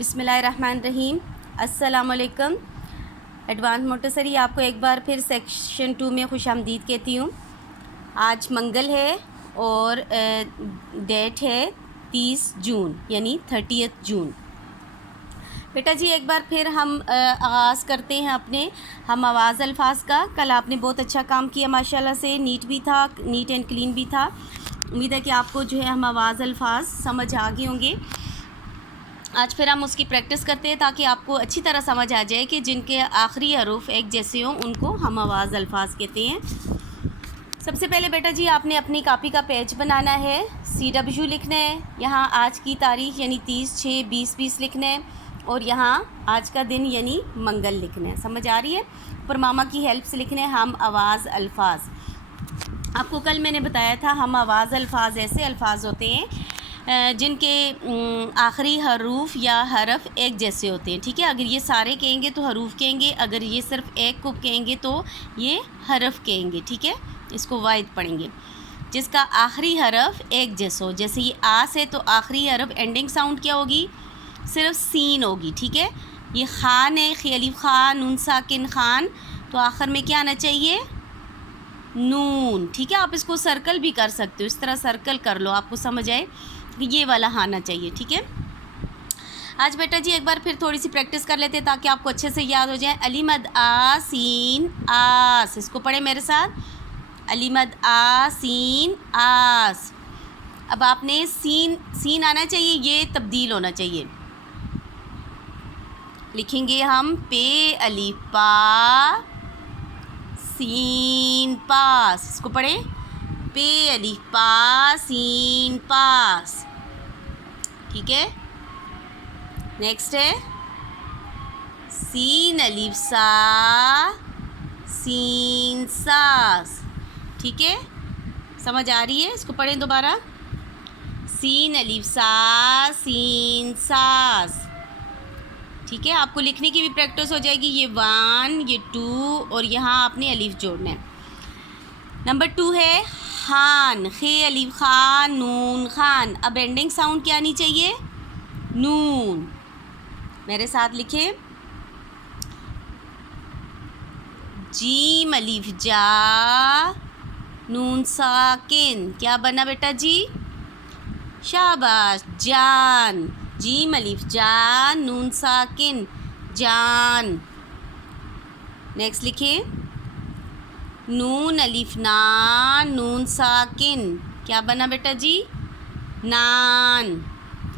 बिस्मिल्लाहिर्रहमानिर्रहीम। अस्सलामुअलैकुम। Advance Montessori आपको एक बार फिर सेक्शन 2 में खुशामदीद कहती हूँ। आज मंगल है और डेट है 30 जून यानी 30 जून। बेटा जी एक बार फिर हम आगाज़ करते हैं अपने हम आवाज़ अल्फाज का। कल आपने बहुत अच्छा काम किया माशाल्लाह से, नीट भी था, नीट एंड क्लीन भी था। उम्मीद है कि आपको जो है हम आवाज़ अल्फाज समझ आ गए होंगे। आज फिर हम उसकी प्रैक्टिस करते हैं ताकि आपको अच्छी तरह समझ आ जाए कि जिनके आखिरी हरूफ एक जैसे हों उनको हम आवाज़ अल्फाज कहते हैं। सबसे पहले बेटा जी आपने अपनी कॉपी का पेज बनाना है, CW लिखना है, यहाँ आज की तारीख़ यानी 30/6/2020 लिखना है और यहाँ आज का दिन यानी मंगल लिखना है। समझ आ रही है? पर मामा की हेल्प से लिखना है हम आवाज़ अल्फाज। आपको कल मैंने बताया था हम आवाज़ अल्फाज ऐसे अल्फाज होते हैं जिनके आखिरी हरूफ या हरफ एक जैसे होते हैं। ठीक है, अगर ये सारे कहेंगे तो हरूफ कहेंगे, अगर ये सिर्फ एक को कहेंगे तो ये हरफ कहेंगे। ठीक है, इसको वाहिद पढ़ेंगे जिसका आखिरी हरफ एक जैसा हो। जैसे ये आ से तो आखिरी हरफ एंडिंग साउंड क्या होगी? सिर्फ सीन होगी। ठीक है, ये खान है, खे अलिफ खान नून साकिन खान, तो आखिर में क्या आना चाहिए? नून। ठीक है, आप इसको सर्कल भी कर सकते हो, इस तरह सर्कल कर लो, आपको समझ आए ये वाला आना चाहिए। ठीक है, आज बेटा जी एक बार फिर थोड़ी सी प्रैक्टिस कर लेते हैं ताकि आपको अच्छे से याद हो जाए। अली मद आ सीन आस, इसको पढ़े मेरे साथ। अली मद आ सीन आस। अब आपने सीन आना चाहिए, ये तब्दील होना चाहिए। लिखेंगे हम पे अली पा सीन पास, इसको पढ़ें पे अली पा सीन पास। ठीक है, नेक्स्ट है सीन अलिफ सा सीन सास। ठीक है, समझ आ रही है? इसको पढ़ें दोबारा। सीन अलिफ सा सीन सास। ठीक है, आपको लिखने की भी प्रैक्टिस हो जाएगी। ये 1, ये 2 और यहाँ आपने अलिफ जोड़ना है। नंबर 2 है खान, खे अलिफ खान नून खान। अब एंडिंग साउंड क्या आनी चाहिए? नून। मेरे साथ लिखें। जीम अलिफ जा नून साकिन, क्या बना बेटा जी? शाबाश, जान। जीम अलिफ जान नून साकिन जान। नेक्स्ट लिखिए नून अलिफ नान नून साकिन, क्या बना बेटा जी? नान।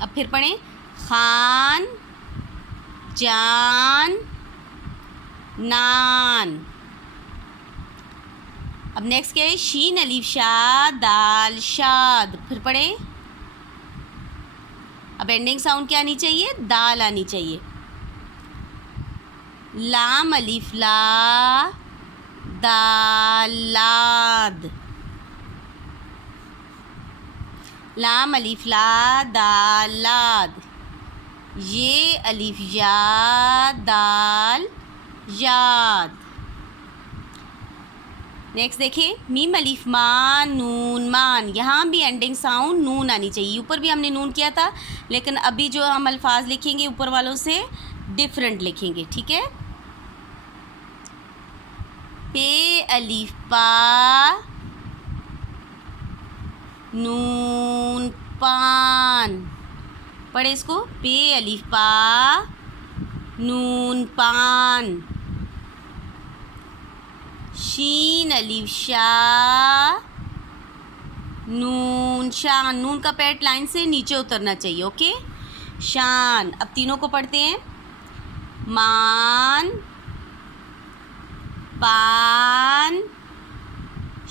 अब फिर पढ़ें खान जान नान। अब नेक्स्ट क्या है? शीन अलिफ शाद दाल शाद। फिर पढ़ें। अब एंडिंग साउंड क्या आनी चाहिए? दाल आनी चाहिए। लाम अलिफ ला दालाद। लाम अलिफ ला दालाद। ये अलिफ या दाल याद। नेक्स्ट देखिए मीम अलिफ मान नून मान, यहाँ भी एंडिंग साउंड नून आनी चाहिए। ऊपर भी हमने नून किया था लेकिन अभी जो हम अल्फाज लिखेंगे ऊपर वालों से डिफरेंट लिखेंगे। ठीक है, पे अलिफ पा नून पान। पढ़े इसको, पे अलिफ पा नून पान। शीन अलिफ शा नून शान, नून का पैट लाइन से नीचे उतरना चाहिए। ओके, शान। अब तीनों को पढ़ते हैं। मान पान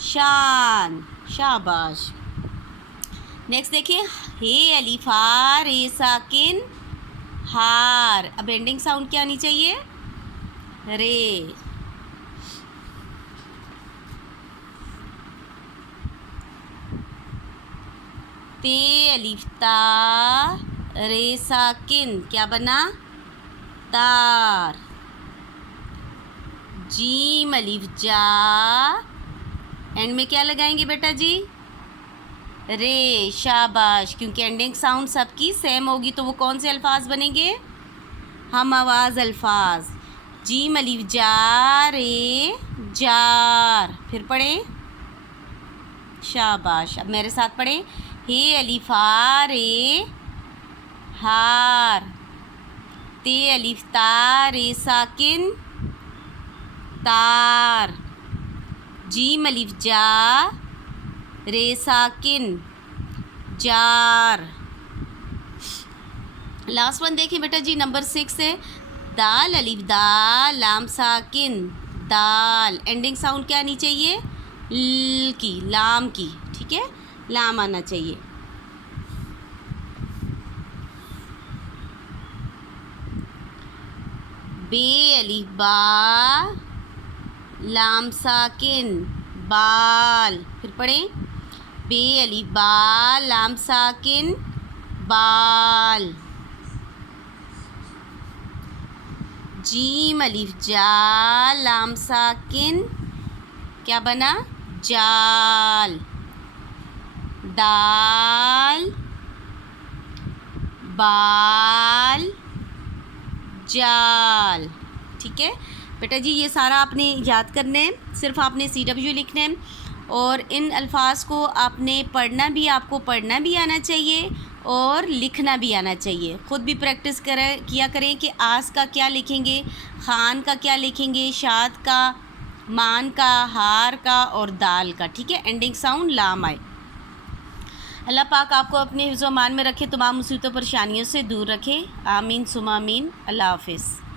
शान, शाबाश। नेक्स्ट देखिए हे अलिफा रे साकिन हार। अब एंडिंग साउंड क्या आनी चाहिए? रे। ते अलिफ ता रे साकिन, क्या बना? तार। जीम अलिफ जा, एंड में क्या लगाएंगे बेटा जी? रे। शाबाश, क्योंकि एंडिंग साउंड सबकी सेम होगी तो वो कौन से अल्फाज बनेंगे? हम आवाज़ अल्फाज। जीम अलिफ जार जार। फिर पढ़े, शाबाश। अब मेरे साथ पढ़े, हे अलिफ रे हार। ते अलिफ तारे साकिन तार। जीम अलिफ जा रे साकिन जार। लास्ट वन देखें बेटा जी, नंबर 6 है दाल अलिफ दाल लाम साकिन दाल। एंडिंग साउंड क्या आनी चाहिए, ल की, लाम की, ठीक है, लाम आना चाहिए। बे अलिफ बा लाम साकिन बाल। फिर पढ़ें, बे अलिफ बा लाम साकिन बाल। जीम अलिफ जा लाम साकिन क्या बना, जाल। दाल बाल जाल। ठीक है बेटा जी, ये सारा आपने याद करना है, सिर्फ आपने CW लिखना है और इन अल्फाज को आपने पढ़ना भी, आपको पढ़ना भी आना चाहिए और लिखना भी आना चाहिए। ख़ुद भी प्रैक्टिस किया करें कि आस का क्या लिखेंगे, खान का क्या लिखेंगे, शाद का, मान का, हार का और दाल का। ठीक है, एंडिंग साउंड लाम आए। अल्लाह पाक आपको अपने हिफ्ज़-ओ-मान में रखे, तमाम मुसीबतों परेशानियों से दूर रखे। आमीन सुमा आमीन। अल्लाह हाफ़िज़।